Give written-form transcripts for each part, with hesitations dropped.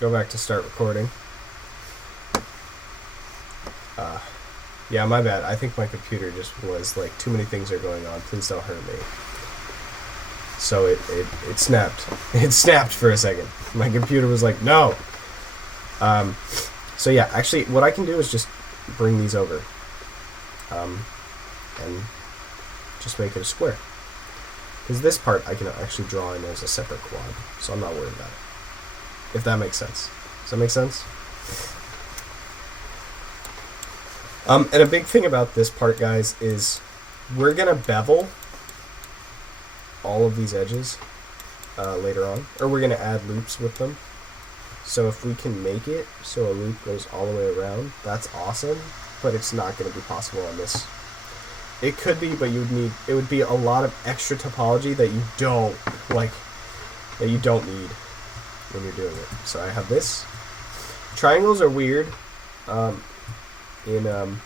go back to start recording. Yeah, my bad. I think my computer just was like, too many things are going on. Please don't hurt me. So it snapped. It snapped for a second. My computer was like, no. So yeah, actually, what I can do is just bring these over, and just make it a square. Because this part I can actually draw in as a separate quad, so I'm not worried about it. If that makes sense. Does that make sense? And a big thing about this part, guys, is we're gonna bevel all of these edges later on, or we're gonna add loops with them. So if we can make it so a loop goes all the way around, that's awesome. But it's not gonna be possible on this. It could be, but it would be a lot of extra topology that you don't need when you're doing it. So I have this. Triangles are weird in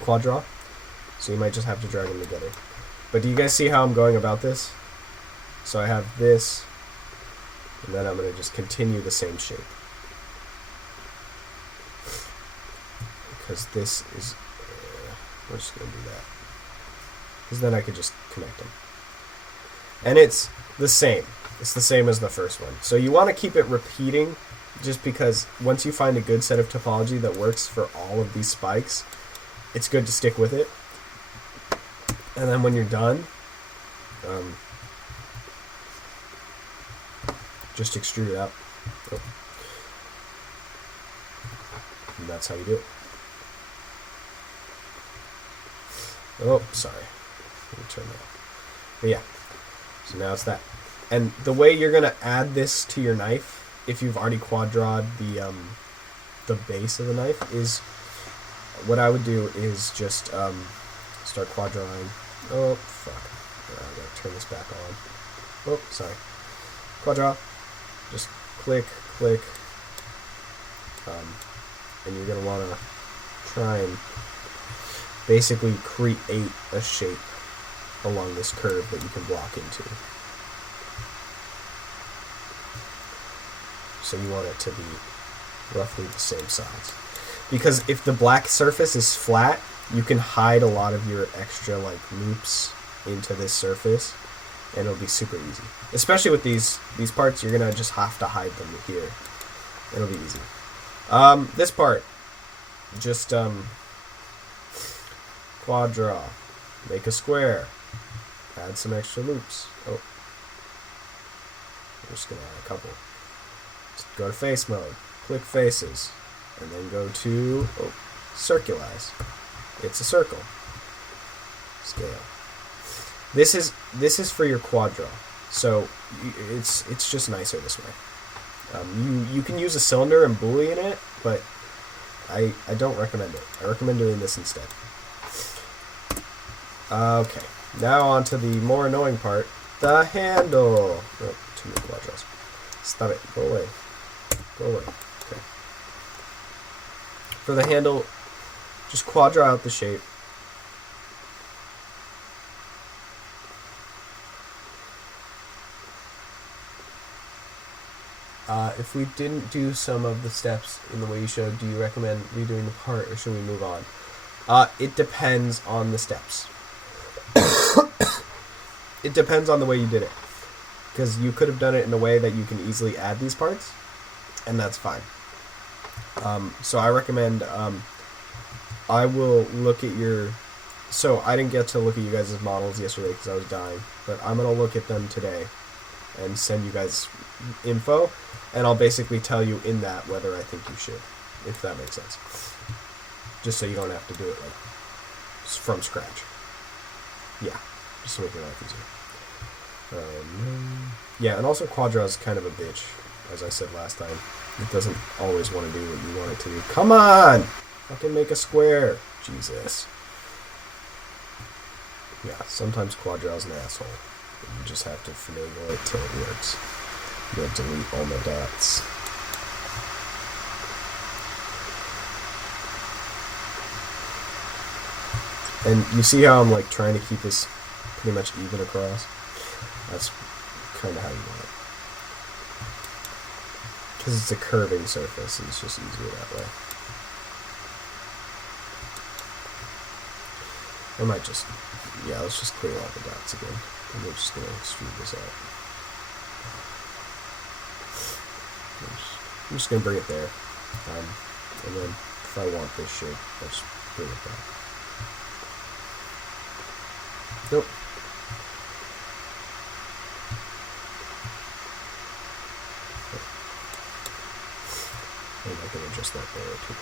Quadra, so you might just have to drag them together. But do you guys see how I'm going about this? So I have this, and then I'm going to just continue the same shape. Because this is... we're just going to do that. Because then I could just connect them. And it's the same. It's the same as the first one. So you want to keep it repeating, just because once you find a good set of topology that works for all of these spikes, it's good to stick with it. And then when you're done, just extrude it out. Oh. And that's how you do it. Oh, sorry. Let me turn that off. But yeah. So now it's that. And the way you're going to add this to your knife, if you've already quadrawed the base of the knife, is what I would do is just start quadrawing. Oh, fuck. I gotta turn this back on. Oh, sorry. Quadra. Just click, click. And you're going to want to try and basically create a shape along this curve that you can block into. So you want it to be roughly the same size. Because if the black surface is flat, you can hide a lot of your extra loops into this surface, and it'll be super easy. Especially with these parts, you're gonna just have to hide them here. It'll be easy. This part, just quadra, make a square, add some extra loops. Oh, I'm just gonna add a couple. Just go to face mode, click faces, and then go to circularize. It's a circle. Scale. This is for your quadra, so it's just nicer this way. You can use a cylinder and boolean it, but I don't recommend it. I recommend doing this instead. Okay, now on to the more annoying part, the handle. Oh, too many quadras. Stop it. Go away. Go away. Okay. For the handle, just quadra out the shape. If we didn't do some of the steps in the way you showed, do you recommend redoing the part, or should we move on? It depends on the steps. It depends on the way you did it. Because you could have done it in a way that you can easily add these parts, and that's fine. So I recommend, I will look at your... So I didn't get to look at you guys' models yesterday because I was dying, but I'm going to look at them today and send you guys info, and I'll basically tell you in that whether I think you should, if that makes sense. Just so you don't have to do it from scratch. Yeah, just to make your life easier. Yeah, and also Quadra is kind of a bitch, as I said last time. It doesn't always want to do what you want it to do. Come on! Fucking make a square. Jesus. Yeah, sometimes Quadra's an asshole. You just have to finagle it till it works. You'll delete all my dots. And you see how I'm trying to keep this pretty much even across? That's kind of how you want it. because it's a curving surface and it's just easier that way. I might just, yeah, let's just clear all the dots again. And we're just going to extrude this out. I'm just going to bring it there. And then if I want this shape, I'll just bring it back. Nope. And I can adjust that there too.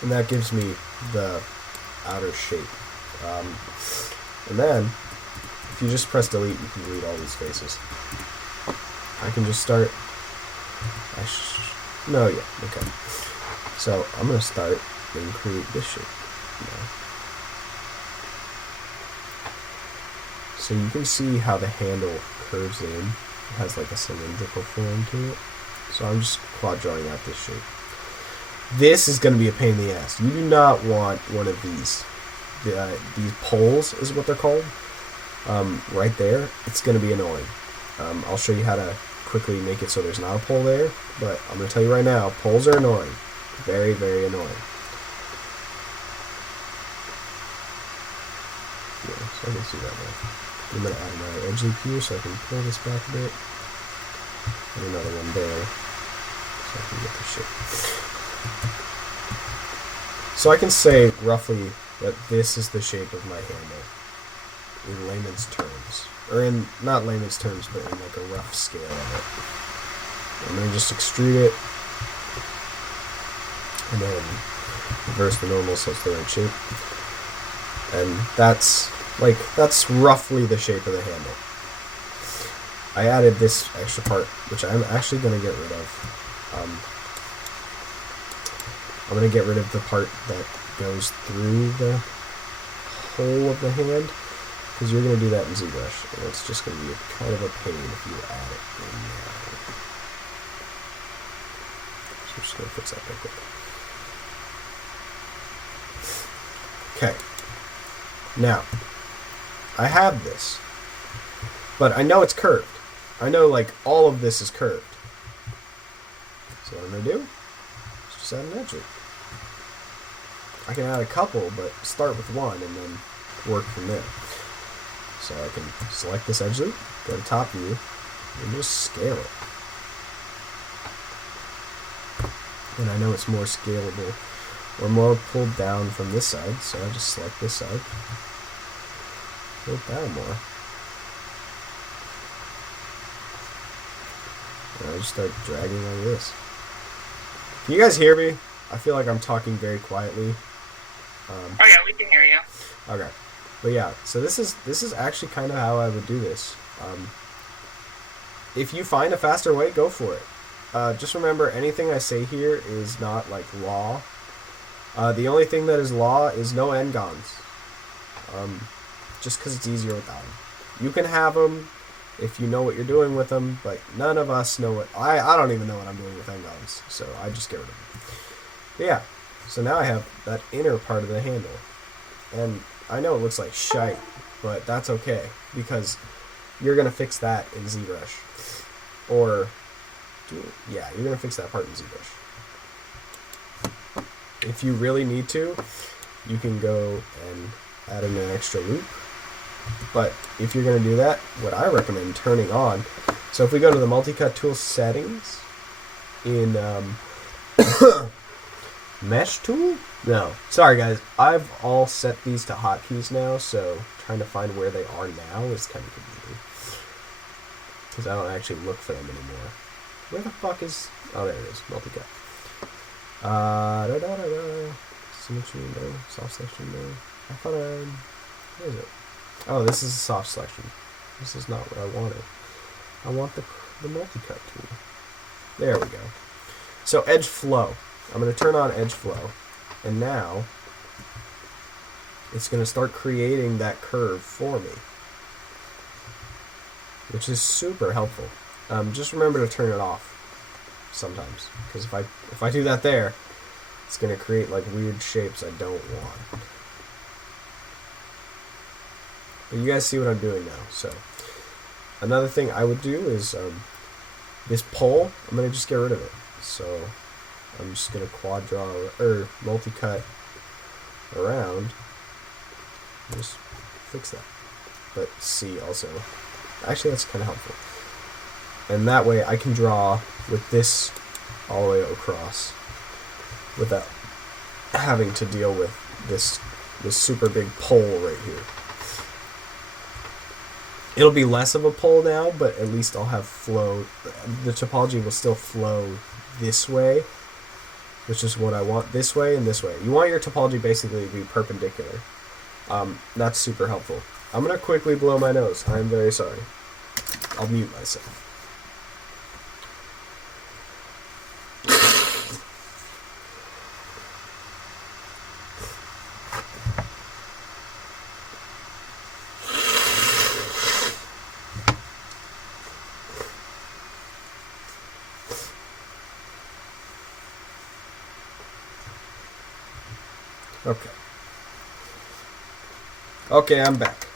And that gives me the outer shape. And then, if you just press delete, you can delete all these faces. I can just start. No, yeah, okay. So I'm gonna start and create this shape now. So you can see how the handle curves in. It has like a cylindrical form to it. So I'm just quad drawing out this shape. This is going to be a pain in the ass. You do not want one of these. These poles is what they're called. Right there. It's going to be annoying. I'll show you how to quickly make it so there's not a pole there. But I'm going to tell you right now, poles are annoying. Very, very annoying. Yeah, so I can see that now. I'm going to add another edge loop here so I can pull this back a bit. And another one there. So I can get the shape. So I can say roughly that this is the shape of my handle in layman's terms. Or in, not layman's terms, but in like a rough scale of it. I'm going to just extrude it. And then reverse the normal so it's the right shape. And that's roughly the shape of the handle. I added this extra part, which I'm actually going to get rid of. I'm going to get rid of the part that goes through the hole of the hand, because you're going to do that in ZBrush, and it's just going to be kind of a pain if you add it in there. So I'm just going to fix that real quick. Okay. Now, I have this, but I know it's curved. I know, like, all of this is curved. So what I'm going to do is just add an edge loop. I can add a couple, but start with one and then work from there. So I can select this edge loop, go to top view, and just scale it. And I know it's more scalable or more pulled down from this side, so I just select this side, pull it down more. And I just start dragging like this. Can you guys hear me? I feel like I'm talking very quietly. Oh yeah, we can hear you. Okay, but yeah, so this is actually kind of how I would do this. If you find a faster way, go for it. Just remember, anything I say here is not like law. The only thing that is law is no n-gons. Just because it's easier without them. You can have them if you know what you're doing with them, but none of us know what. I don't even know what I'm doing with n-gons, so I just get rid of them. But yeah. So now I have that inner part of the handle. And I know it looks like shite, but that's okay, because you're going to fix that in ZBrush. Or, yeah, you're going to fix that part in ZBrush. If you really need to, you can go and add in an extra loop. But if you're going to do that, what I recommend turning on, so if we go to the multi-cut tool settings in mesh tool? No. Sorry guys, I've all set these to hotkeys now, so trying to find where they are now is kind of confusing. Because I don't actually look for them anymore. Where the fuck is... Oh, there it is. Multi-cut. Symmetry, no. Soft selection, no. I thought I... Where is it? Oh, this is a soft selection. This is not what I wanted. I want the multi-cut tool. There we go. So, edge flow. I'm going to turn on edge flow, and now it's going to start creating that curve for me, which is super helpful. Just remember to turn it off sometimes, because if I do that there, it's going to create like weird shapes I don't want. But you guys see what I'm doing now. So another thing I would do is this pole, I'm going to just get rid of it. So I'm just going to quad draw or multi-cut around. Just fix that. But C also. Actually, that's kind of helpful. And that way I can draw with this all the way across without having to deal with this super big pole right here. It'll be less of a pole now, but at least I'll have flow. The topology will still flow this way, which is what I want, this way and this way. You want your topology basically to be perpendicular. That's super helpful. I'm going to quickly blow my nose. I'm very sorry. I'll mute myself. Okay. Okay, I'm back.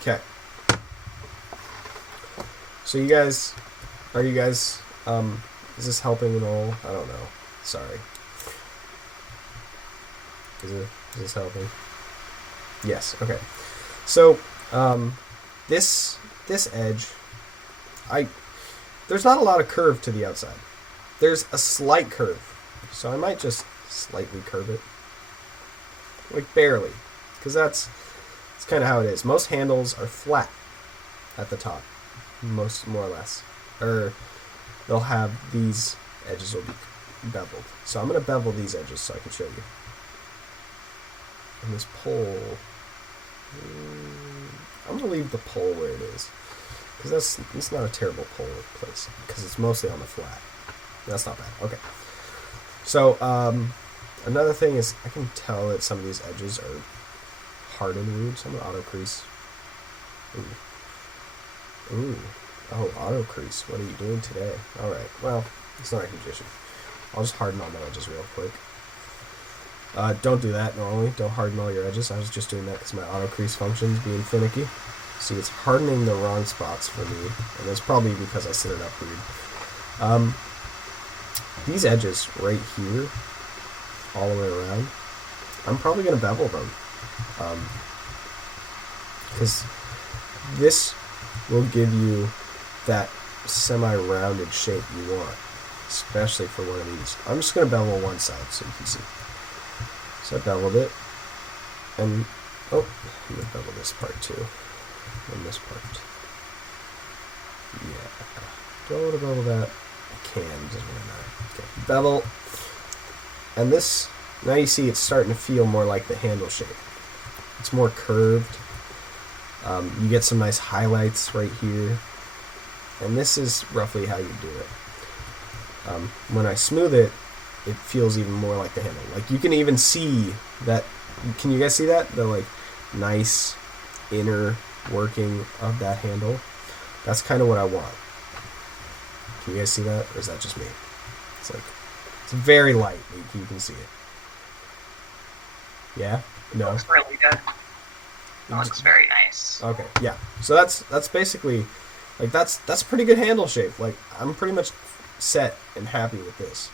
Okay. So you guys, are you guys, is this helping at all? I don't know. Sorry. Is this helping? Yes, okay. So, this edge, there's not a lot of curve to the outside. There's a slight curve. So I might just slightly curve it. Like barely. Because that's kind of how it is. Most handles are flat at the top. More or less. Or they'll have these edges will be beveled. So I'm going to bevel these edges so I can show you. And this pole, I'm going to leave the pole where it is. Because it's not a terrible pole place. Because it's mostly on the flat. That's not bad. Okay. So, another thing is I can tell that some of these edges are hard and weird, so I'm going to auto crease. Ooh. Oh, auto crease. What are you doing today? Alright, well, it's not a condition. I'll just harden all my edges real quick. Don't do that normally. Don't harden all your edges. I was just doing that because my auto crease function's being finicky. See, it's hardening the wrong spots for me, and it's probably because I set it up weird. These edges right here, all the way around, I'm probably going to bevel them. Because this will give you that semi-rounded shape you want, especially for one of these. I'm just going to bevel one side so you can see. So I beveled it, and oh, I'm going to bevel this part too, and this part. Yeah, do I want to bevel that? I can, doesn't really matter. Okay, bevel, and this, now you see it's starting to feel more like the handle shape. It's more curved. You get some nice highlights right here, and this is roughly how you do it. When I smooth it, it feels even more like the handle. Like you can even see that. Can you guys see that? The like nice inner working of that handle. That's kind of what I want. Can you guys see that, or is that just me? It's like it's very light. You can see it. Yeah. No. It looks really good. It looks very nice. Okay. Yeah. So that's basically like that's a pretty good handle shape. Like I'm pretty much set and happy with this.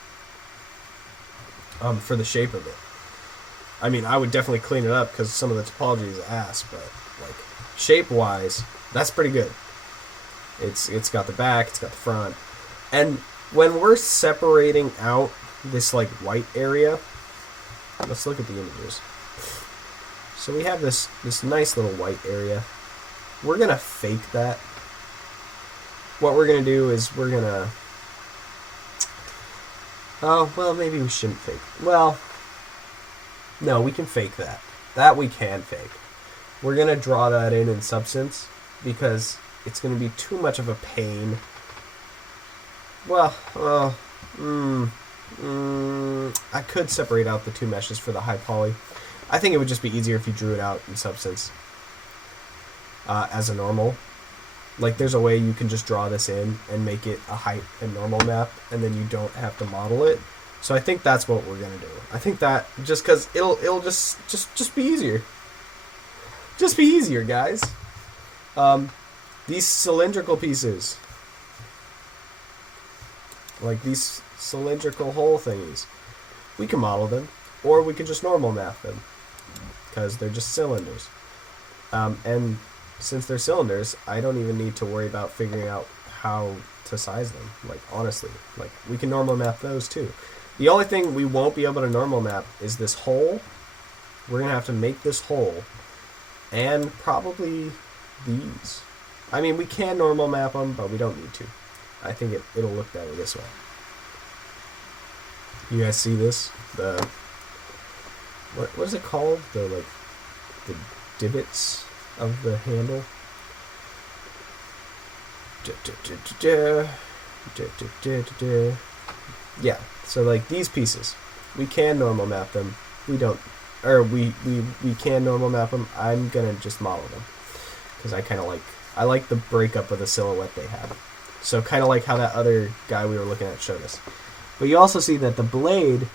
For the shape of it. I mean, I would definitely clean it up because some of the topology is ass, but like shape-wise, that's pretty good. It's got the back, it's got the front, and when we're separating out this like white area, let's look at the images. So we have this nice little white area. We're gonna fake that. What we're gonna do is we're gonna. Oh, well, maybe we shouldn't fake. Well, no, we can fake that. That we can fake. We're going to draw that in Substance because it's going to be too much of a pain. Well, I could separate out the two meshes for the high poly. I think it would just be easier if you drew it out in Substance as a normal Like, there's a way you can just draw this in and make it a height and normal map, and then you don't have to model it. So I think that's what we're gonna do. I think that just because it'll just be easier. Just be easier, guys. These cylindrical pieces, like these cylindrical hole thingies, we can model them, or we can just normal map them, because they're just cylinders. And since they're cylinders, I don't even need to worry about figuring out how to size them. Like, honestly, like, we can normal map those too. The only thing we won't be able to normal map is this hole. We're gonna have to make this hole, and probably these. I mean, we can normal map them, but we don't need to. I think it'll look better this way. You guys see this? The what is it called? The divots of the handle. Yeah. So like these pieces, we can normal map them. We don't, or we can normal map them. I'm gonna just model them because I like the breakup of the silhouette they have. So kind of like how that other guy we were looking at showed us. But you also see that the blade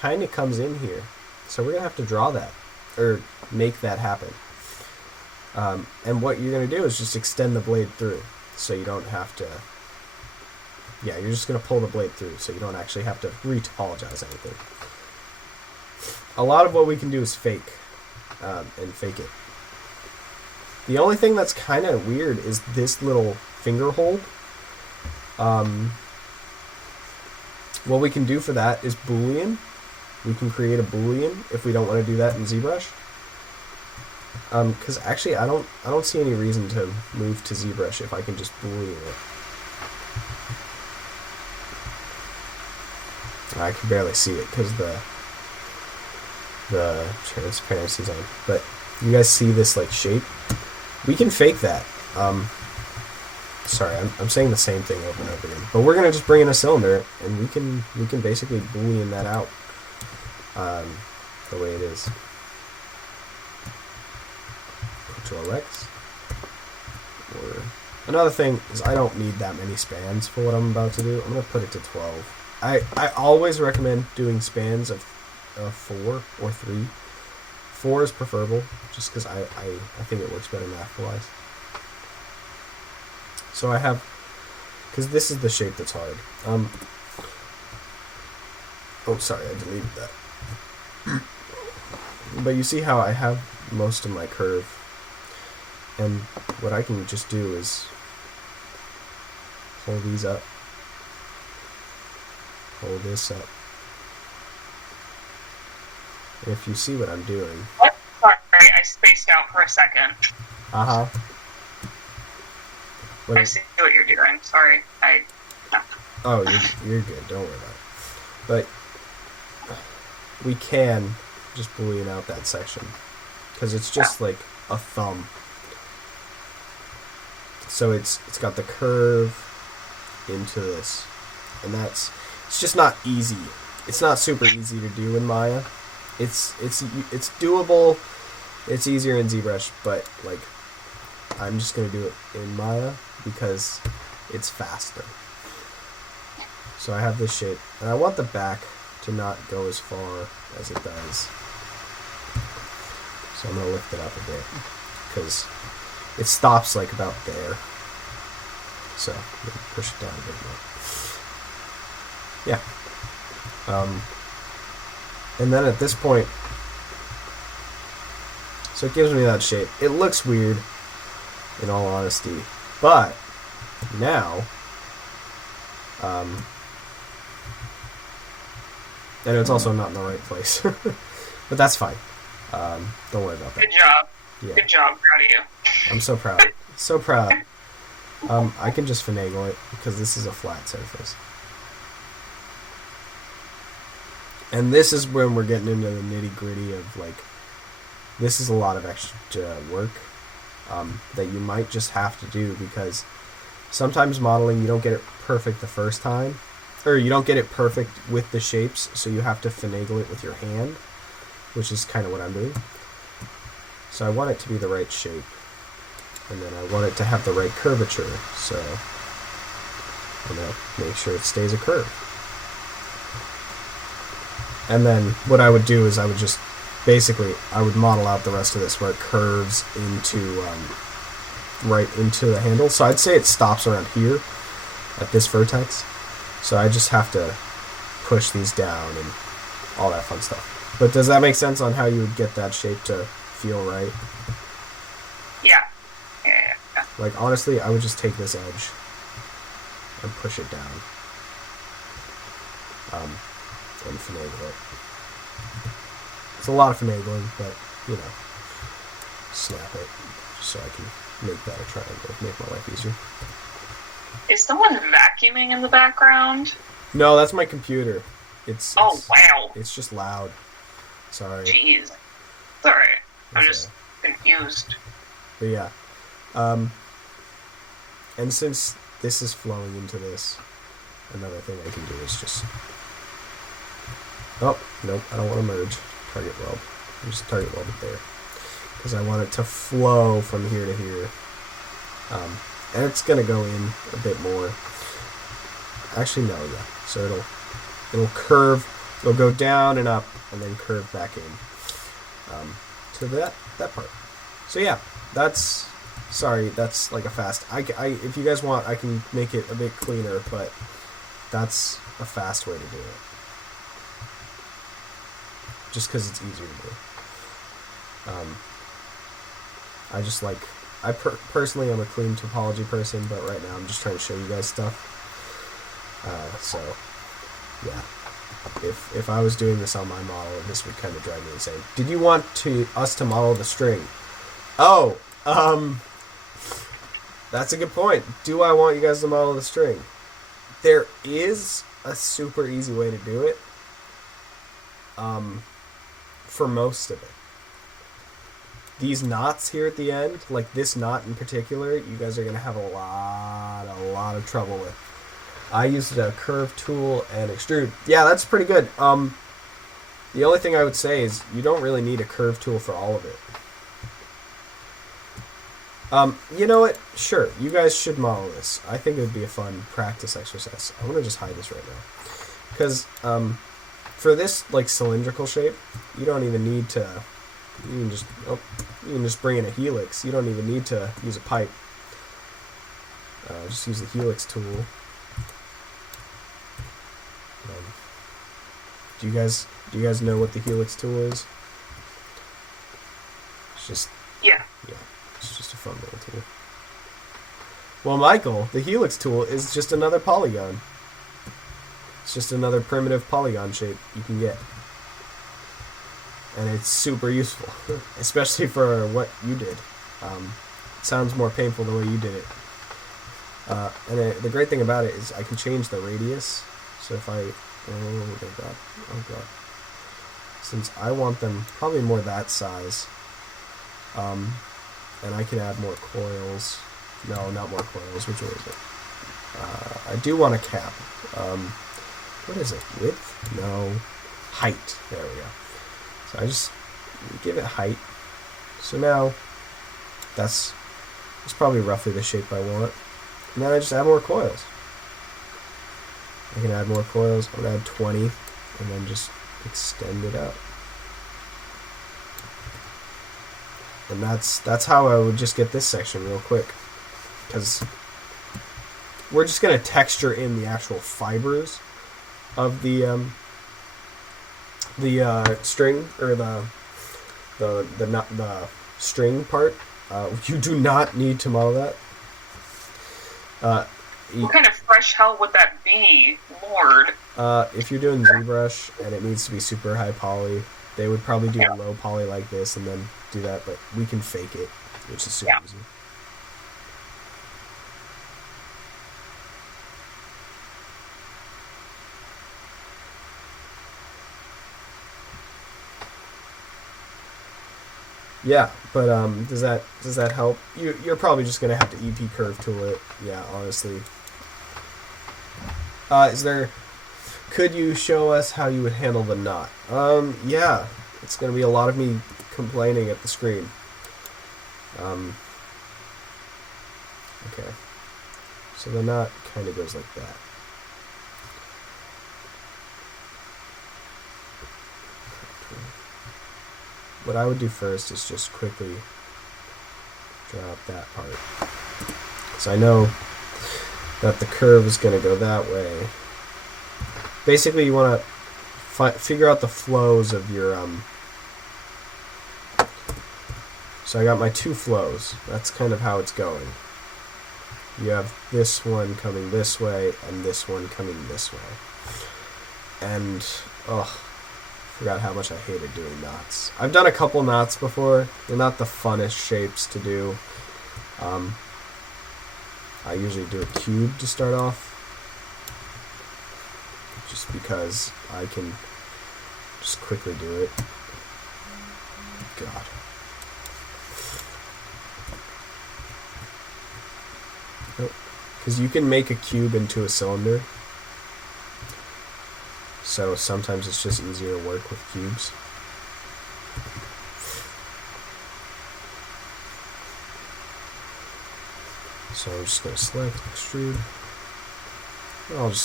kind of comes in here. So we're going to have to draw that, or make that happen. And what you're going to do is just extend the blade through, so you don't have to... Yeah, you're just going to pull the blade through, so you don't actually have to re-topologize anything. A lot of what we can do is fake, and fake it. The only thing that's kind of weird is this little finger hold. What we can do for that is Boolean. We can create a Boolean if we don't want to do that in ZBrush. Because actually, I don't see any reason to move to ZBrush if I can just Boolean it. I can barely see it because the transparency's on. But you guys see this like shape? We can fake that. Sorry, I'm saying the same thing over and over again. But we're gonna just bring in a cylinder, and we can basically Boolean that out the way it is. Control X. Or another thing is I don't need that many spans for what I'm about to do. I'm gonna put it to 12. I always recommend doing spans of 4 or 3. 4 is preferable, just because I think it works better math-wise. So I have, because this is the shape that's hard. Oh, sorry, I deleted that. But you see how I have most of my curve, and what I can just do is hold these up, hold this up. And if you see what I'm doing... What? Sorry, I spaced out for a second. Uh-huh. I see what you're doing. Sorry. Oh, you're good. Don't worry about it. But we can just Boolean out that section because it's just like a thumb. So it's got the curve into this, and it's just not easy. It's not super easy to do in Maya. It's doable. It's easier in ZBrush, but like I'm just gonna do it in Maya because it's faster. So I have this shape, and I want the back to not go as far as it does. So I'm gonna lift it up a bit because it stops like about there. So push it down a bit more. Yeah. And then at this point, so it gives me that shape. It looks weird, in all honesty, but now, and it's also not in the right place, but that's fine. Don't worry about that. Good job. Yeah. Good job. Proud of you. I'm so proud. So proud. I can just finagle it because this is a flat surface. And this is when we're getting into the nitty-gritty of, like, this is a lot of extra work that you might just have to do because sometimes modeling, you don't get it perfect the first time, or you don't get it perfect with the shapes, so you have to finagle it with your hand, which is kind of what I'm doing. So I want it to be the right shape. And then I want it to have the right curvature, so I'm going to make sure it stays a curve. And then what I would do is I would just, basically, I would model out the rest of this where it curves into, right into the handle. So I'd say it stops around here at this vertex. So I just have to push these down and all that fun stuff. But does that make sense on how you would get that shape to feel right? Yeah. Like, honestly, I would just take this edge and push it down. And finagle it. It's a lot of finagling, but, you know, snap it just so I can make that a triangle, make my life easier. Is someone vacuuming in the background? No, that's my computer. Oh, wow. It's just loud. Sorry. Jeez. Sorry. I'm just confused. But yeah. And since this is flowing into this, another thing I can do is just... Oh, nope, I don't want to merge. Target weld. Just target weld it there. Because I want it to flow from here to here. And it's going to go in a bit more. Actually, no, yeah. So it'll curve. It'll go down and up, and then curve back in to that part. So yeah, that's... Sorry, that's like a fast... if you guys want, I can make it a bit cleaner, but that's a fast way to do it. Just because it's easier to do. I just like... personally, I'm a clean topology person, but right now I'm just trying to show you guys stuff. So, yeah. If I was doing this on my model, this would kind of drive me insane. Did you want us to model the string? Oh, that's a good point. Do I want you guys to model the string? There is a super easy way to do it. For most of it. These knots here at the end, like this knot in particular, you guys are going to have a lot of trouble with. I used a curve tool and extrude. Yeah, that's pretty good. The only thing I would say is you don't really need a curve tool for all of it. You know what? Sure, you guys should model this. I think it would be a fun practice exercise. I'm going to just hide this right now. Because for this like cylindrical shape, you don't even need to... You can just bring in a helix. You don't even need to use a pipe. Just use the helix tool. Do you guys know what the helix tool is? It's just it's just a fun little tool. Well, Michael, the helix tool is just another polygon. It's just another primitive polygon shape you can get. And it's super useful, especially for what you did. It sounds more painful the way you did it. The great thing about it is I can change the radius. So if I... Oh god. Since I want them probably more that size. And I can add more coils. No, not more coils. Which one is it? I do want a cap. What is it? Width? No. Height. There we go. So I just give it height. So now that's probably roughly the shape I want. And then I just add more coils. I can add more coils. I'm going to add 20 and then just extend it out. And that's how I would just get this section real quick. Because we're just going to texture in the actual fibers of the string, or the string part. You do not need to model that. What kind of fresh hell would that be, Lord? If you're doing ZBrush and it needs to be super high poly, they would probably do low poly like this and then do that, but we can fake it, which is super easy. Yeah, but does that help? You're probably just gonna have to EP curve tool it. Yeah, honestly. Could you show us how you would handle the knot? Yeah, it's gonna be a lot of me complaining at the screen. Okay. So the knot kind of goes like that. What I would do first is just quickly draw out that part. So I know that the curve is going to go that way. Basically, you want to figure out the flows of your... So I got my two flows. That's kind of how it's going. You have this one coming this way and this one coming this way. And, forgot how much I hated doing knots. I've done a couple knots before. They're not the funnest shapes to do. I usually do a cube to start off, just because I can just quickly do it. God. Because you can make a cube into a cylinder. So sometimes it's just easier to work with cubes. So I'm just going to select, extrude. I'll just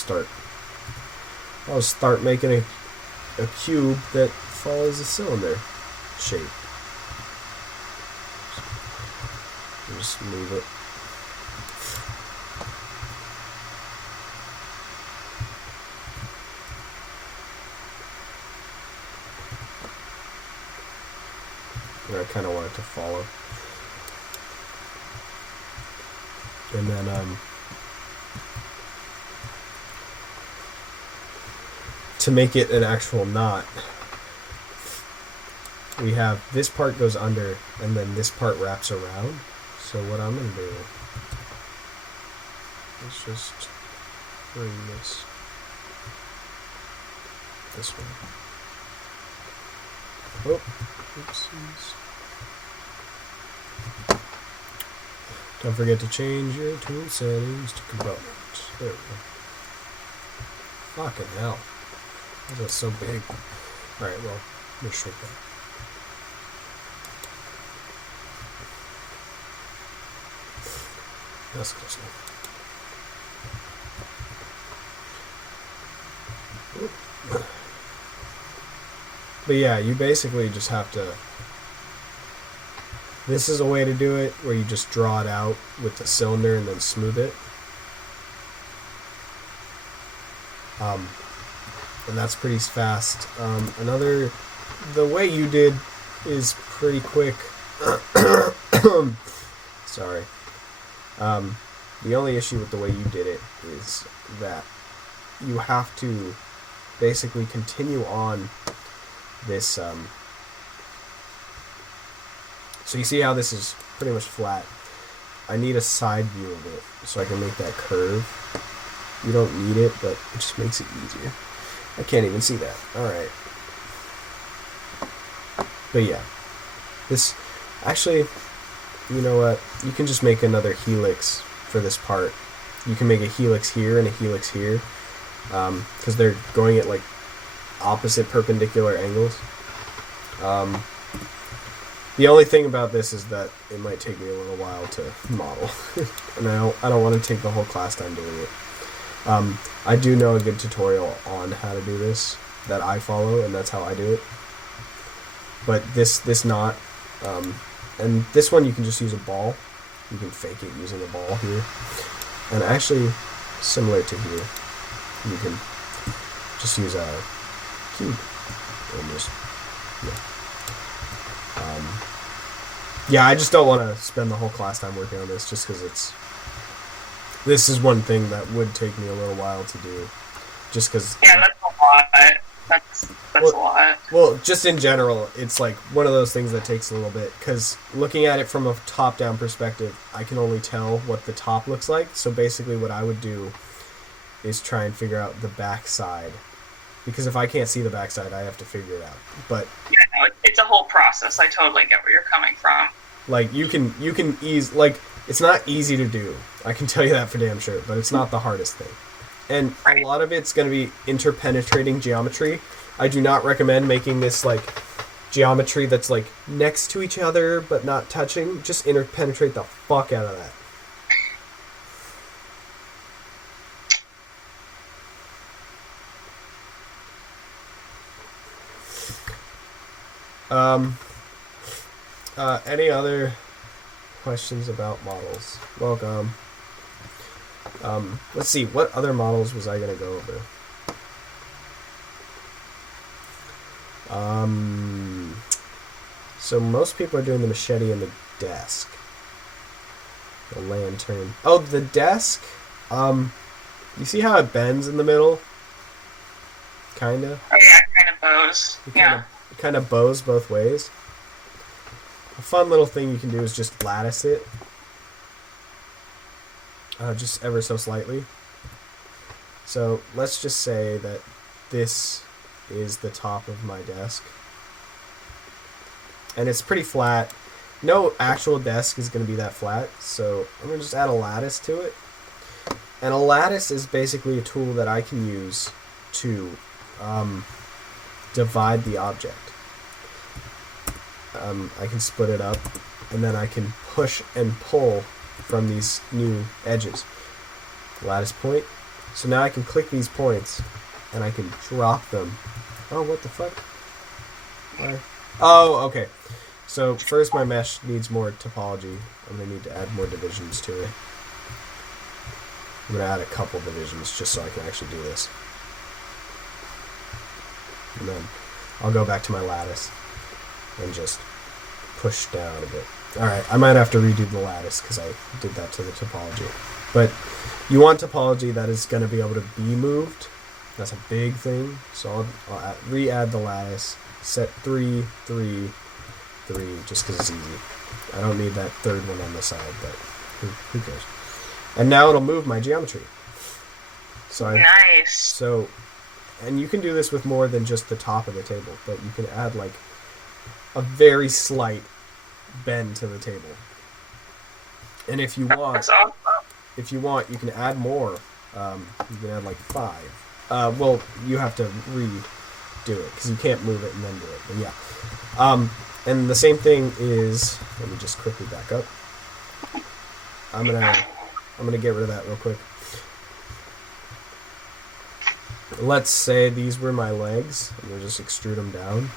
start making a cube that follows a cylinder shape. Just move it. I kind of want it to follow. And then, to make it an actual knot, we have this part goes under, and then this part wraps around. So what I'm going to do is just bring this way. Oh, oopsies. Don't forget to change your tool settings to components. There we go. Fucking hell. That's so big. Alright, well, let me shrink that. That's close enough. But yeah, you basically just have to... This is a way to do it, where you just draw it out with the cylinder and then smooth it. And that's pretty fast. The way you did is pretty quick. Sorry. The only issue with the way you did it is that you have to basically continue on this, so you see how this is pretty much flat. I need a side view of it so I can make that curve. You don't need it, but it just makes it easier. I can't even see that. Alright. But yeah. This, actually, you know what? You can just make another helix for this part. You can make a helix here and a helix here. Because they're going at like opposite perpendicular angles. The only thing about this is that it might take me a little while to model. And I don't want to take the whole class time doing it. I do know a good tutorial on how to do this that I follow, and that's how I do it. But this knot, and this one you can just use a ball. You can fake it using a ball here. And actually, similar to here, you can just use a cube. And just, yeah, I just don't want to spend the whole class time working on this, just because this is one thing that would take me a little while to do, just because... Yeah, that's a lot. That's a lot. Well, just in general, it's like one of those things that takes a little bit, because looking at it from a top-down perspective, I can only tell what the top looks like, so basically what I would do is try and figure out the back side, because if I can't see the back side, I have to figure it out. But yeah, no, it's a whole process. I totally get where you're coming from. Like, you can ease, like, it's not easy to do. I can tell you that for damn sure, but it's not the hardest thing. And a lot of it's going to be interpenetrating geometry. I do not recommend making this, like, geometry that's, like, next to each other but not touching. Just interpenetrate the fuck out of that. Um, any other questions about models? Welcome. Let's see. What other models was I going to go over? So most people are doing the machete and the desk. The lantern. Oh, the desk. You see how it bends in the middle? Kinda. Oh yeah, it kind of bows. Yeah. It kind of bows both ways. A fun little thing you can do is just lattice it. Just ever so slightly. So let's just say that this is the top of my desk. And it's pretty flat. No actual desk is going to be that flat, so I'm going to just add a lattice to it. And a lattice is basically a tool that I can use to divide the object. I can split it up, and then I can push and pull from these new edges. Lattice point. So now I can click these points, and I can drop them. Oh, what the fuck? Why? Oh, okay. So first my mesh needs more topology. I'm going to need to add more divisions to it. I'm going to add a couple divisions just so I can actually do this. And then I'll go back to my lattice and just push down a bit. Alright, I might have to redo the lattice because I did that to the topology. But you want topology that is going to be able to be moved. That's a big thing. So I'll re-add the lattice. Set 3, 3, 3, just because it's easy. I don't need that third one on the side, but who cares? And now it'll move my geometry. So Nice. So, and you can do this with more than just the top of the table, but you can add like a very slight bend to the table. And if you want, That's awesome. you can add more. You can add like 5. Well, you have to redo it because you can't move it and then do it. But yeah. And the same thing is. Let me just quickly back up. I'm gonna get rid of that real quick. Let's say these were my legs. I'm gonna just extrude them down.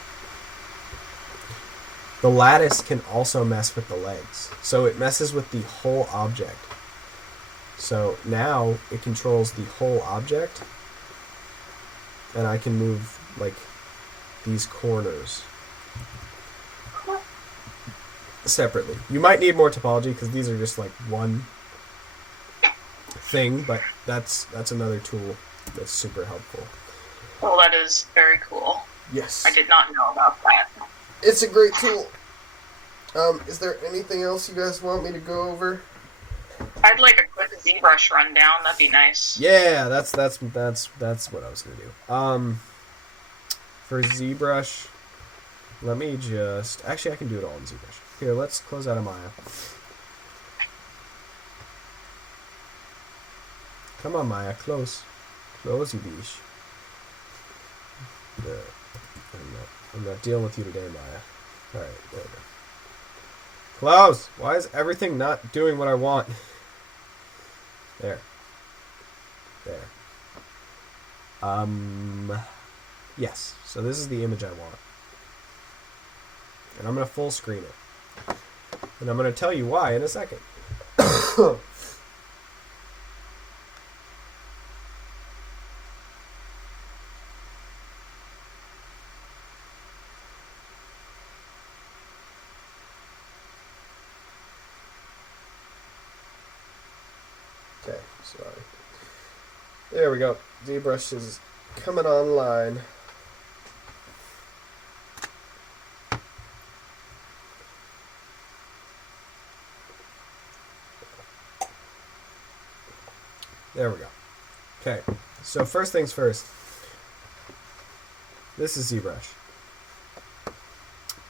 The lattice can also mess with the legs, so it messes with the whole object. So now it controls the whole object, and I can move like these corners separately. You might need more topology because these are just like one thing, but that's another tool that's super helpful. Well, that is very cool. Yes. I did not know about that. It's a great tool. Is there anything else you guys want me to go over? I'd like a quick ZBrush rundown. That'd be nice. Yeah, that's what I was gonna do. For ZBrush, let me just actually I can do it all in ZBrush. Here, let's close out of Maya. Come on, Maya, close you bish. No, I'm not dealing with you today, Maya. All right, there we go. Close. Why is everything not doing what I want? There. Yes. So this is the image I want. And I'm going to full screen it. And I'm going to tell you why in a second. Okay, sorry. There we go. ZBrush is coming online. There we go. Okay, so first things first. This is ZBrush.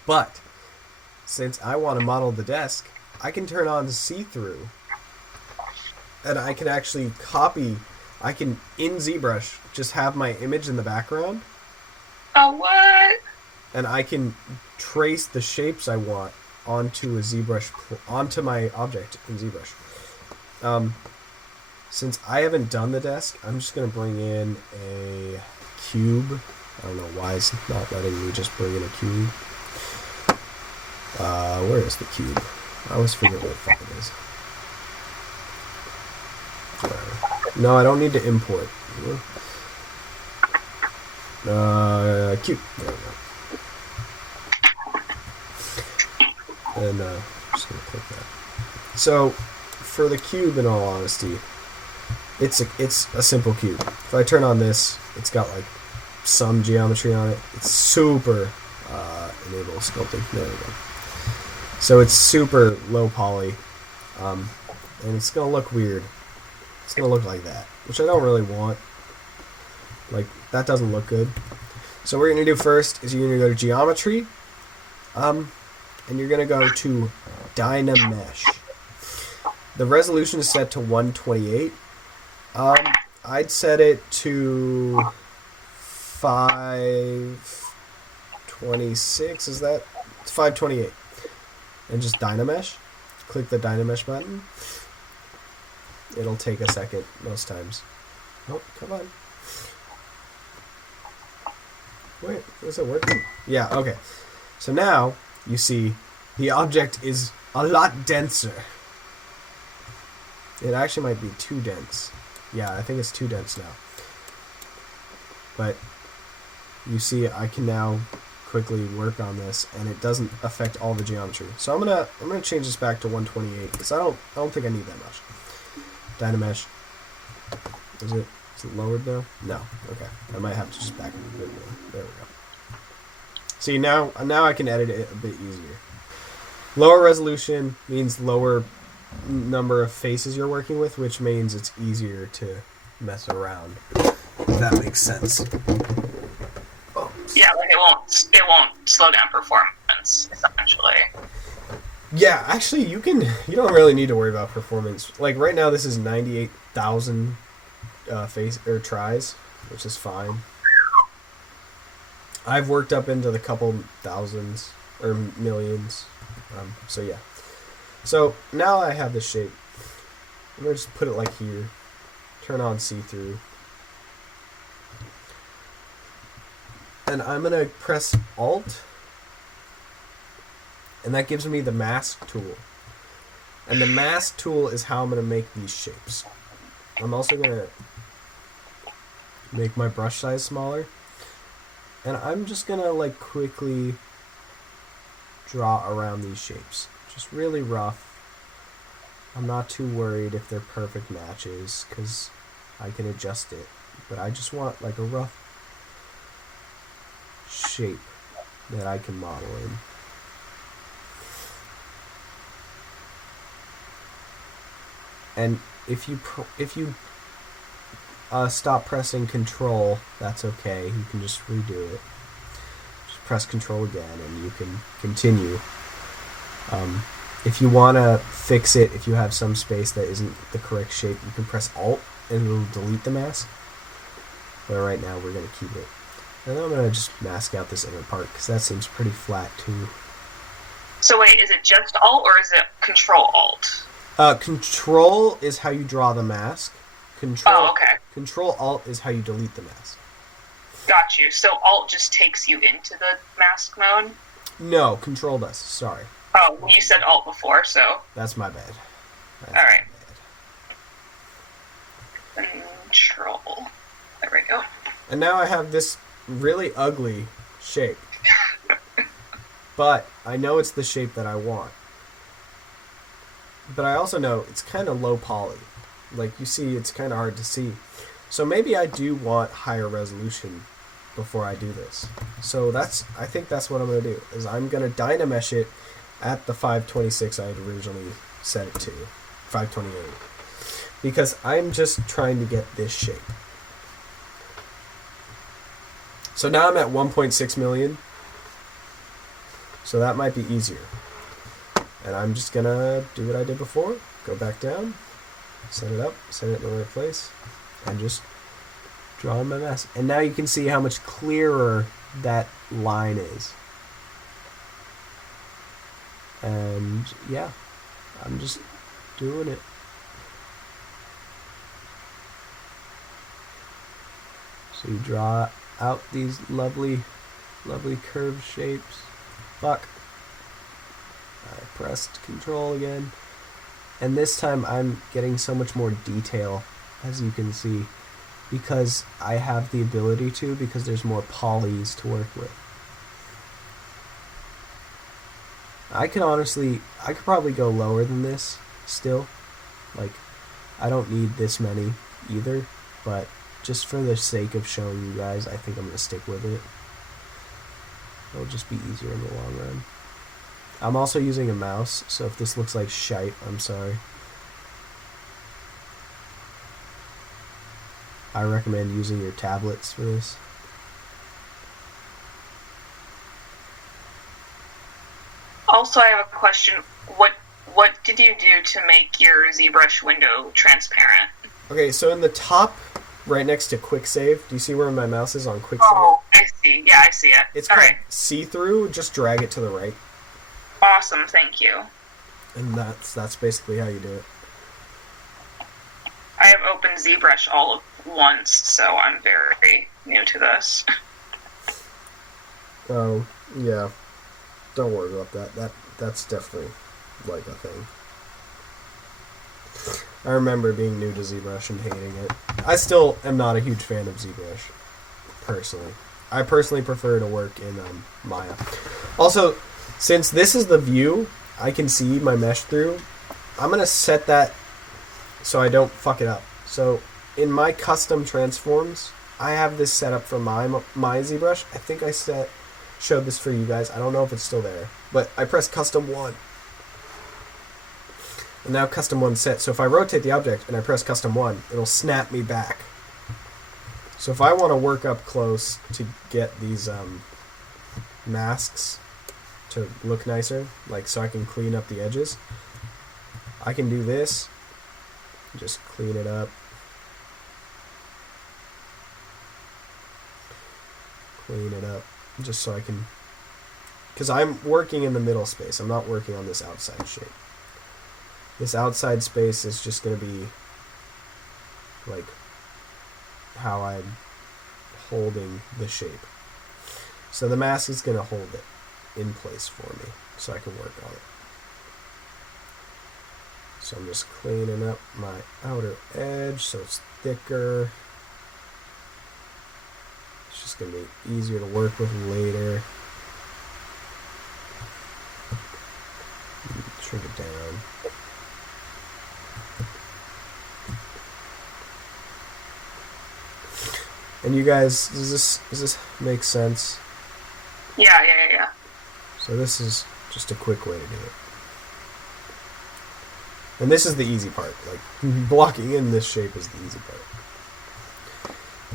But, since I want to model the desk, I can turn on see-through. And I can actually copy, in ZBrush, just have my image in the background. Oh, what? And I can trace the shapes I want onto a ZBrush, onto my object in ZBrush. Since I haven't done the desk, I'm just going to bring in a cube. I don't know why it's not letting me just bring in a cube. Where is the cube? I always forget what the fuck it is. No, I don't need to import. Cube. There we go. And just gonna click that. So, for the cube, in all honesty, it's a simple cube. If I turn on this, it's got like some geometry on it. It's super enable sculpting. There we go. So it's super low poly, and it's gonna look weird. It's gonna look like that, which I don't really want. Like, that doesn't look good. So what you're gonna do first is you're gonna go to geometry, and you're gonna go to Dynamesh. The resolution is set to 128. I'd set it to 526. Is that? It's 528. And just Dynamesh. Click the Dynamesh button. It'll take a second most times. Oh, come on. Wait, is it working? Yeah, okay. So now you see the object is a lot denser. It actually might be too dense. Yeah, I think it's too dense now. But you see I can now quickly work on this and it doesn't affect all the geometry. So I'm gonna change this back to 128 because I don't think I need that much. Dynamesh. Is it lowered now? No. Okay. I might have to just back it a bit more. There we go. See, now I can edit it a bit easier. Lower resolution means lower number of faces you're working with, which means it's easier to mess around. If that makes sense. Oh. Yeah, like it won't slow down performance, essentially. Yeah, actually you don't really need to worry about performance. Like right now this is 98,000 face or tries, which is fine. I've worked up into the couple thousands or millions. So yeah. So now I have this shape. I'm gonna just put it like here. Turn on see-through. And I'm gonna press Alt. And that gives me the mask tool. And the mask tool is how I'm gonna make these shapes. I'm also gonna make my brush size smaller. And I'm just gonna like quickly draw around these shapes. Just really rough. I'm not too worried if they're perfect matches because I can adjust it. But I just want like a rough shape that I can model in. And if you stop pressing Control, that's okay. You can just redo it. Just press Control again, and you can continue. If you want to fix it, if you have some space that isn't the correct shape, you can press Alt, and it'll delete the mask. But right now, we're going to keep it. And I'm going to just mask out this inner part, because that seems pretty flat, too. So wait, is it just Alt, or is it Control-Alt? Control is how you draw the mask. Control Alt is how you delete the mask. Got you. So Alt just takes you into the mask mode? No, Control does. Sorry. Oh, well, you said Alt before, so... That's my bad. Alright. Control. There we go. And now I have this really ugly shape. But I know it's the shape that I want. But I also know it's kind of low poly. Like, you see, it's kind of hard to see. So maybe I do want higher resolution before I do this. So I think that's what I'm going to do, is I'm going to Dynamesh it at the 526 I had originally set it to. 528. Because I'm just trying to get this shape. So now I'm at 1.6 million. So that might be easier. And I'm just going to do what I did before. Go back down. Set it up. Set it in the right place. And just draw my mask. And now you can see how much clearer that line is. And yeah. I'm just doing it. So you draw out these lovely, lovely curved shapes. Fuck. I pressed Control again. And this time I'm getting so much more detail, as you can see, because I have the ability to, because there's more polys to work with. I could probably go lower than this still. Like, I don't need this many either, but just for the sake of showing you guys, I think I'm going to stick with it. It'll just be easier in the long run. I'm also using a mouse, so if this looks like shite, I'm sorry. I recommend using your tablets for this. Also, I have a question. What did you do to make your ZBrush window transparent? Okay, so in the top, right next to Quick Save, do you see where my mouse is on Quick Save? Oh, I see. Yeah, I see it. It's all called right. See-Through. Just drag it to the right. Awesome, thank you. And that's basically how you do it. I have opened ZBrush all at once, so I'm very new to this. Oh, yeah. Don't worry about that. That's definitely like a thing. I remember being new to ZBrush and hating it. I still am not a huge fan of ZBrush, personally. I personally prefer to work in Maya. Also, since this is the view I can see my mesh through, I'm going to set that so I don't fuck it up. So, in my custom transforms, I have this set up for my ZBrush. I think I showed this for you guys. I don't know if it's still there. But I press custom 1. And now custom 1's set. So if I rotate the object and I press custom 1, it'll snap me back. So if I want to work up close to get these masks to look nicer, like so I can clean up the edges, I can do this. Just clean it up. Clean it up. Just so I can... Because I'm working in the middle space. I'm not working on this outside shape. This outside space is just going to be like how I'm holding the shape. So the mask is going to hold it in place for me so I can work on it. So I'm just cleaning up my outer edge so it's thicker. It's just going to be easier to work with later. Shrink it down. And you guys, does this make sense? Yeah. So this is just a quick way to do it. And this is the easy part. Like, blocking in this shape is the easy part.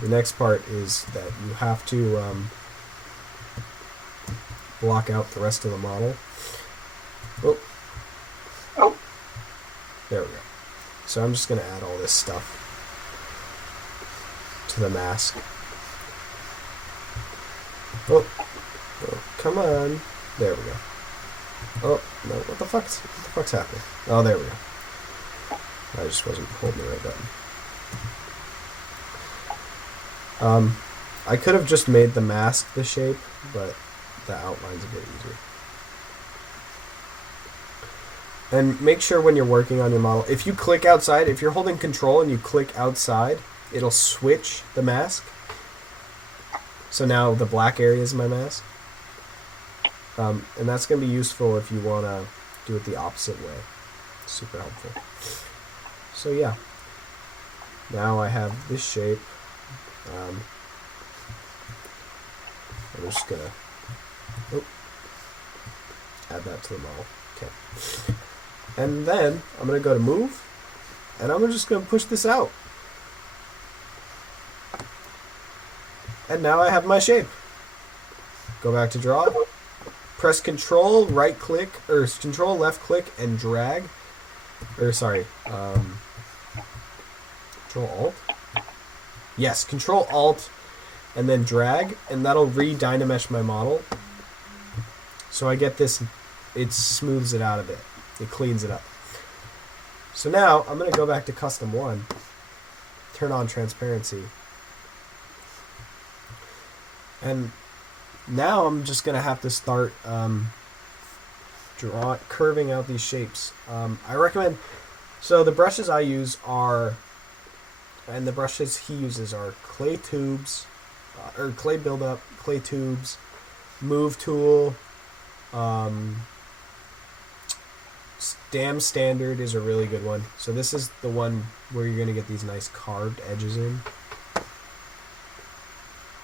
The next part is that you have to block out the rest of the model. Oh. There we go. So I'm just going to add all this stuff to the mask. Oh, come on. There we go. Oh, no, what the fuck's happening? Oh, there we go. I just wasn't holding the right button. I could have just made the mask the shape, but the outline's a bit easier. And make sure when you're working on your model, if you click outside, if you're holding control and you click outside, it'll switch the mask. So now the black area is my mask. And that's going to be useful if you want to do it the opposite way. Super helpful. So yeah. Now I have this shape. I'm just going to add that to the model. Okay. And then I'm going to go to move. And I'm just going to push this out. And now I have my shape. Go back to draw. Press Control, right click, or Control, left click, and drag. Or sorry, Control Alt. Yes, Control Alt, and then drag, and that'll re-Dynamesh my model. So I get this. It smooths it out a bit. It cleans it up. So now I'm going to go back to Custom 1. Turn on transparency. And now I'm just going to have to start curving out these shapes. I recommend. So the brushes I use are, and the brushes he uses are clay tubes, or clay buildup, clay tubes, move tool. Damn Standard is a really good one. So this is the one where you're gonna get these nice carved edges in.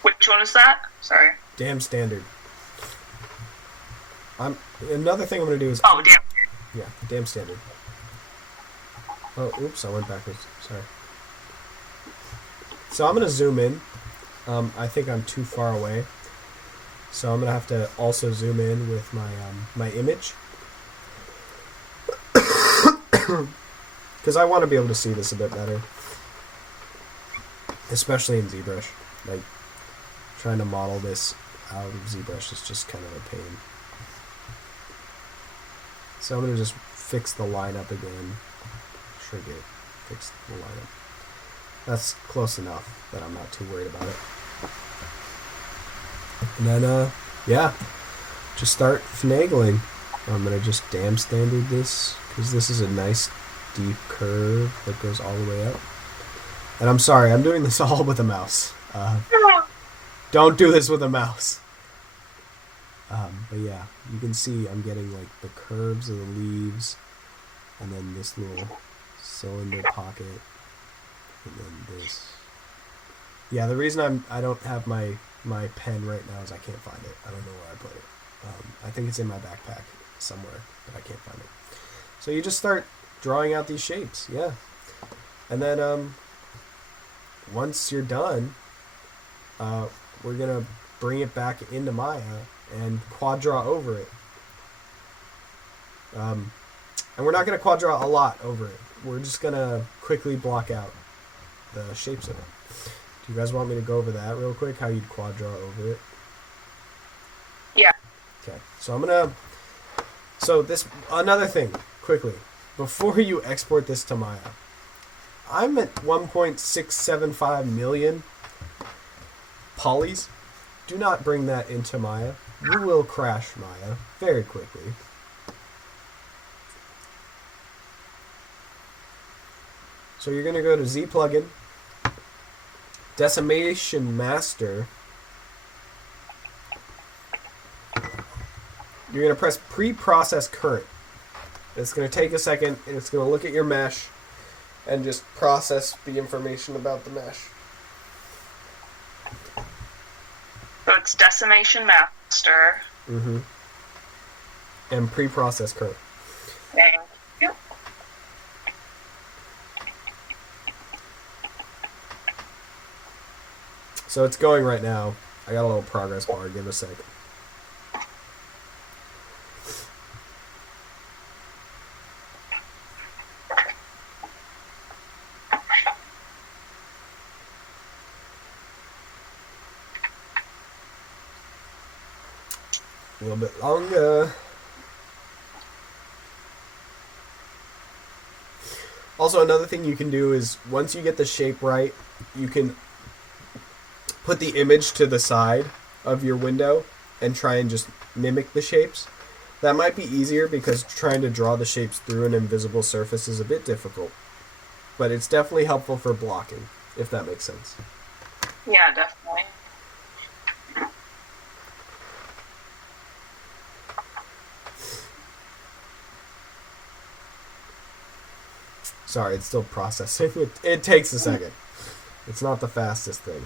Which one is that? Sorry. Damn Standard. Another thing I'm gonna do is Oh, damn. yeah, Damn Standard. Oh, oops, I went backwards. Sorry. So I'm gonna zoom in. I think I'm too far away, so I'm gonna have to also zoom in with my my image, because I want to be able to see this a bit better, especially in ZBrush. Like, trying to model this out of ZBrush is just kind of a pain. So I'm gonna just fix the lineup again. Shrink it. Fix the lineup. That's close enough that I'm not too worried about it. And then, yeah, just start finagling. I'm gonna just Damn Standard this, because this is a nice deep curve that goes all the way up. And I'm sorry, I'm doing this all with a mouse. Don't do this with a mouse. But yeah, you can see I'm getting like the curves of the leaves, and then this little cylinder pocket, and then this. Yeah, the reason I don't have my pen right now is I can't find it. I don't know where I put it. I think it's in my backpack somewhere, but I can't find it. So you just start drawing out these shapes, yeah. And then once you're done, we're gonna bring it back into Maya and quad draw over it. And we're not gonna quad draw a lot over it. We're just gonna quickly block out the shapes of it. Do you guys want me to go over that real quick? How you'd quad draw over it? Yeah. Okay. So I'm gonna. So this another thing quickly before you export this to Maya. I'm at 1.675 million polys. Do not bring that into Maya. You will crash Maya very quickly. So you're going to go to Z plugin, Decimation Master. You're going to press pre-process current. It's going to take a second, and it's going to look at your mesh and just process the information about the mesh. So it's Decimation Master. Mm-hmm. And pre-process current. Thank you. So it's going right now. I got a little progress bar. Give it a sec. A little bit longer. Also, another thing you can do is once you get the shape right, you can put the image to the side of your window and try and just mimic the shapes. That might be easier because trying to draw the shapes through an invisible surface is a bit difficult. But it's definitely helpful for blocking, if that makes sense. Yeah, definitely. Sorry, it's still processing. It takes a second. It's not the fastest thing.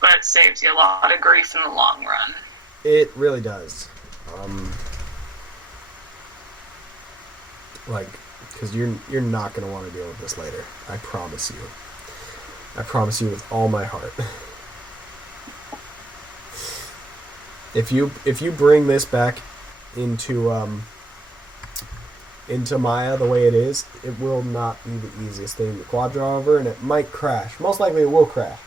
But it saves you a lot of grief in the long run. It really does. Because you're not going to want to deal with this later. I promise you. I promise you with all my heart. If you bring this back into Maya the way it is, it will not be the easiest thing to quad draw over, and it might crash. Most likely it will crash.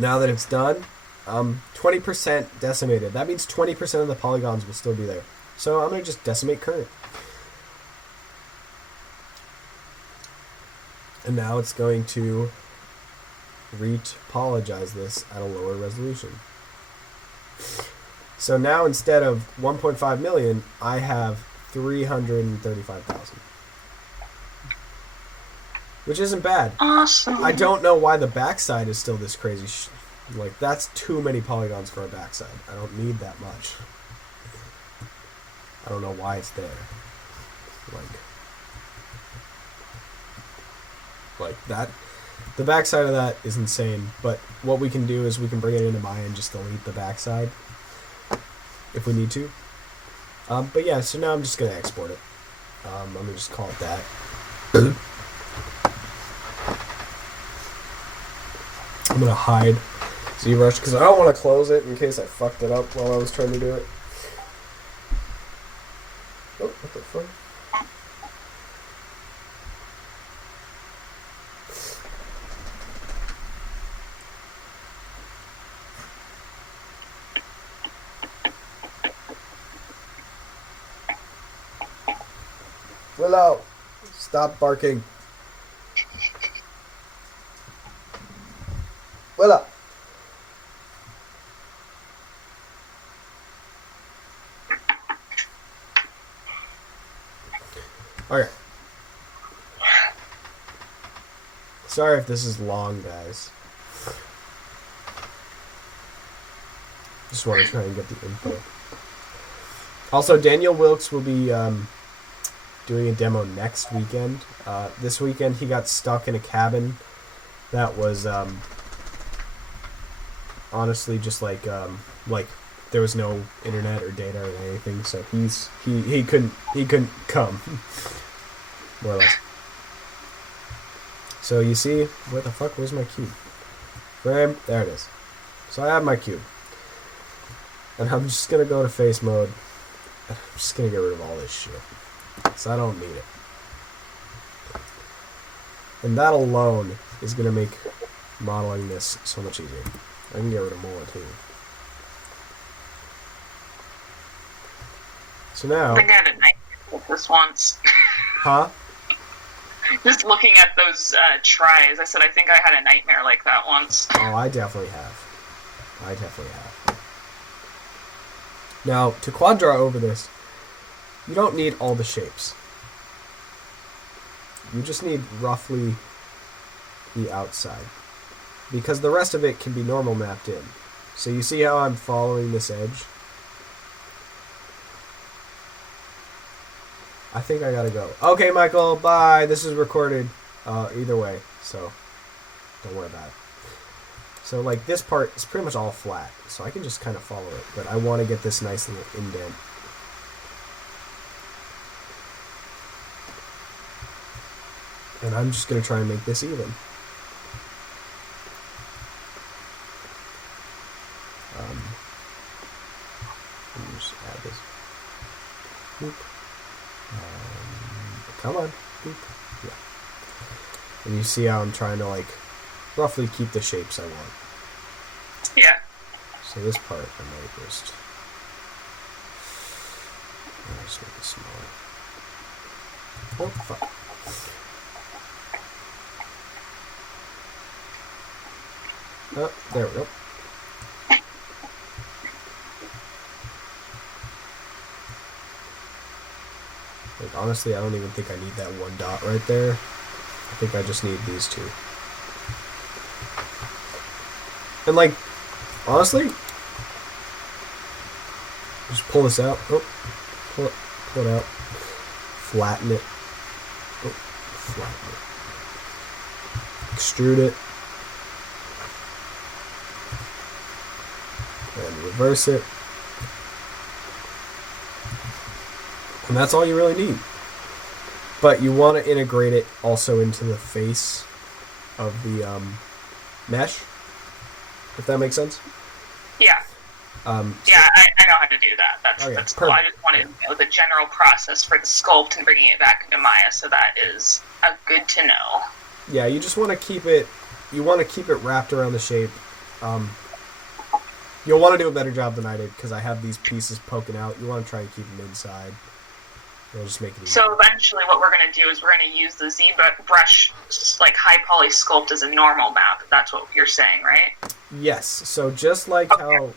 Now that it's done, 20% decimated. That means 20% of the polygons will still be there. So I'm going to just decimate current. And now it's going to retopologize this at a lower resolution. So now instead of 1.5 million, I have 335,000. Which isn't bad. Awesome. I don't know why the backside is still this crazy. Like, that's too many polygons for a backside. I don't need that much. I don't know why it's there. Like that. The backside of that is insane. But what we can do is we can bring it into Maya and just delete the backside if we need to. But yeah, so now I'm just going to export it. I'm going to just call it that. I'm going to hide ZBrush because I don't want to close it in case I fucked it up while I was trying to do it. Oh, what the fuck? Willow, stop barking. Willow. Okay. Sorry if this is long, guys. Just want to try and get the info. Also, Daniel Wilkes will be doing a demo next weekend. This weekend he got stuck in a cabin that was honestly just like there was no internet or data or anything, so he couldn't come more or less. So you see, where the fuck was my cube? Frame, there it is. So I have my cube, and I'm just gonna go to face mode. I'm just gonna get rid of all this shit. So I don't need it. And that alone is going to make modeling this so much easier. I can get rid of more too. So now... I think I had a nightmare with this once. Huh? Just looking at those tries, I said I think I had a nightmare like that once. Oh, I definitely have. I definitely have. Now, to quad draw over this, you don't need all the shapes. You just need roughly the outside. Because the rest of it can be normal mapped in. So you see how I'm following this edge? I think I gotta go. Okay, Michael, bye. This is recorded either way, so don't worry about it. So, like, this part is pretty much all flat, so I can just kind of follow it. But I want to get this nice little indent. And I'm just going to try and make this even. Let me just add this. Boop. Come on. Boop. Yeah. And you see how I'm trying to, like, roughly keep the shapes I want. Yeah. So this part I might just... I'll just make it smaller. Oh, fuck. Oh, there we go. Like, honestly, I don't even think I need that one dot right there. I think I just need these two. And, like, honestly, just pull this out. Oh, pull it out. Flatten it. Oh, flatten it. Extrude it. And reverse it. And that's all you really need. But you want to integrate it also into the face of the mesh, if that makes sense. Yeah. So, I know how to do that. That's cool. Perfect. I just wanted to know the general process for the sculpt and bringing it back into Maya, so that is good to know. Yeah, you just want to keep it. You want to keep it wrapped around the shape. You'll want to do a better job than I did because I have these pieces poking out. You want to try and keep them inside. It'll just make it easier. So eventually what we're going to do is we're going to use the ZBrush like high poly sculpt as a normal map. That's what you're saying, right? Yes. So just like how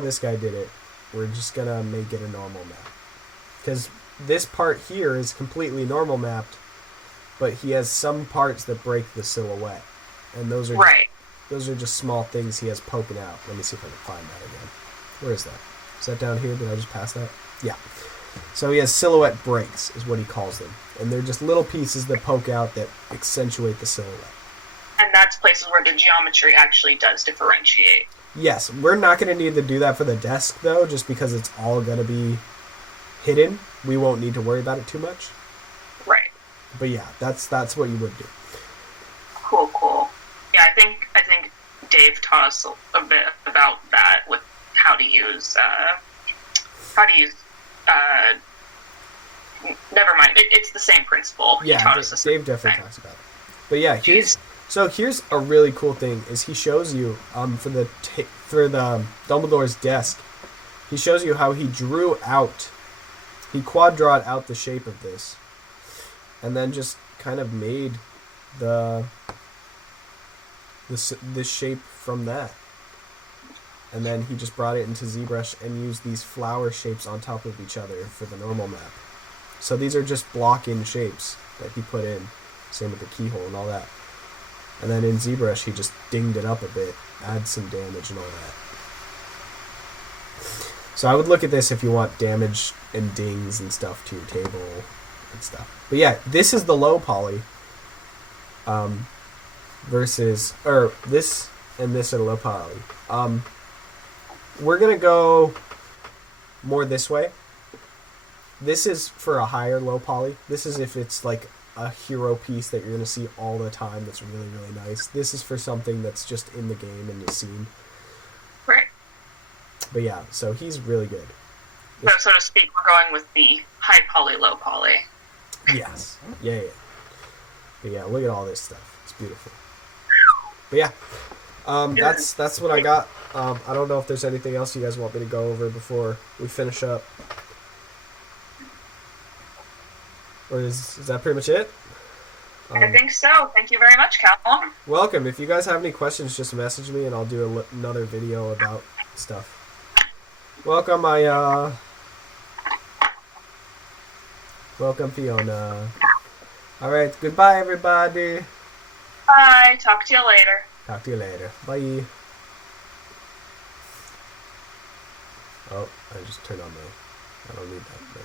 this guy did it, we're just gonna make it a normal map. Because this part here is completely normal mapped, but he has some parts that break the silhouette, and those are right. Those are just small things he has poking out. Let me see if I can find that again. Where is that? Is that down here? Did I just pass that? Yeah. So he has silhouette breaks, is what he calls them. And they're just little pieces that poke out that accentuate the silhouette. And that's places where the geometry actually does differentiate. Yes, we're not going to need to do that for the desk, though, just because it's all going to be hidden. We won't need to worry about it too much. Right. But yeah, that's what you would do. Cool. Yeah, I think Dave taught us a bit about that with how to use. Never mind. It's the same principle. Yeah, Dave definitely talks about it. But yeah, here's a really cool thing is he shows you for the Dumbledore's desk. He shows you how he quad drawed out the shape of this, and then just kind of made this shape from that. And then he just brought it into ZBrush and used these flower shapes on top of each other for the normal map. So these are just block-in shapes that he put in. Same with the keyhole and all that. And then in ZBrush, he just dinged it up a bit, add some damage and all that. So I would look at this if you want damage and dings and stuff to your table and stuff. But yeah, this is the low poly. This and this are low poly. We're going to go more this way. This is for a higher low poly. This is if it's like a hero piece that you're going to see all the time that's really, really nice. This is for something that's just in the game and the scene. Right. But yeah, so he's really good. So to speak, we're going with the high poly, low poly. Yes. Yeah. But yeah, look at all this stuff. It's beautiful. But yeah, that's what I got. I don't know if there's anything else you guys want me to go over before we finish up. Or is that pretty much it? I think so. Thank you very much, Callum. Welcome. If you guys have any questions, just message me and I'll do another video about stuff. Welcome, Welcome, Fiona. Alright, goodbye, everybody. Bye. Talk to you later. Talk to you later. Bye. Oh, I just turned on I don't need that. No.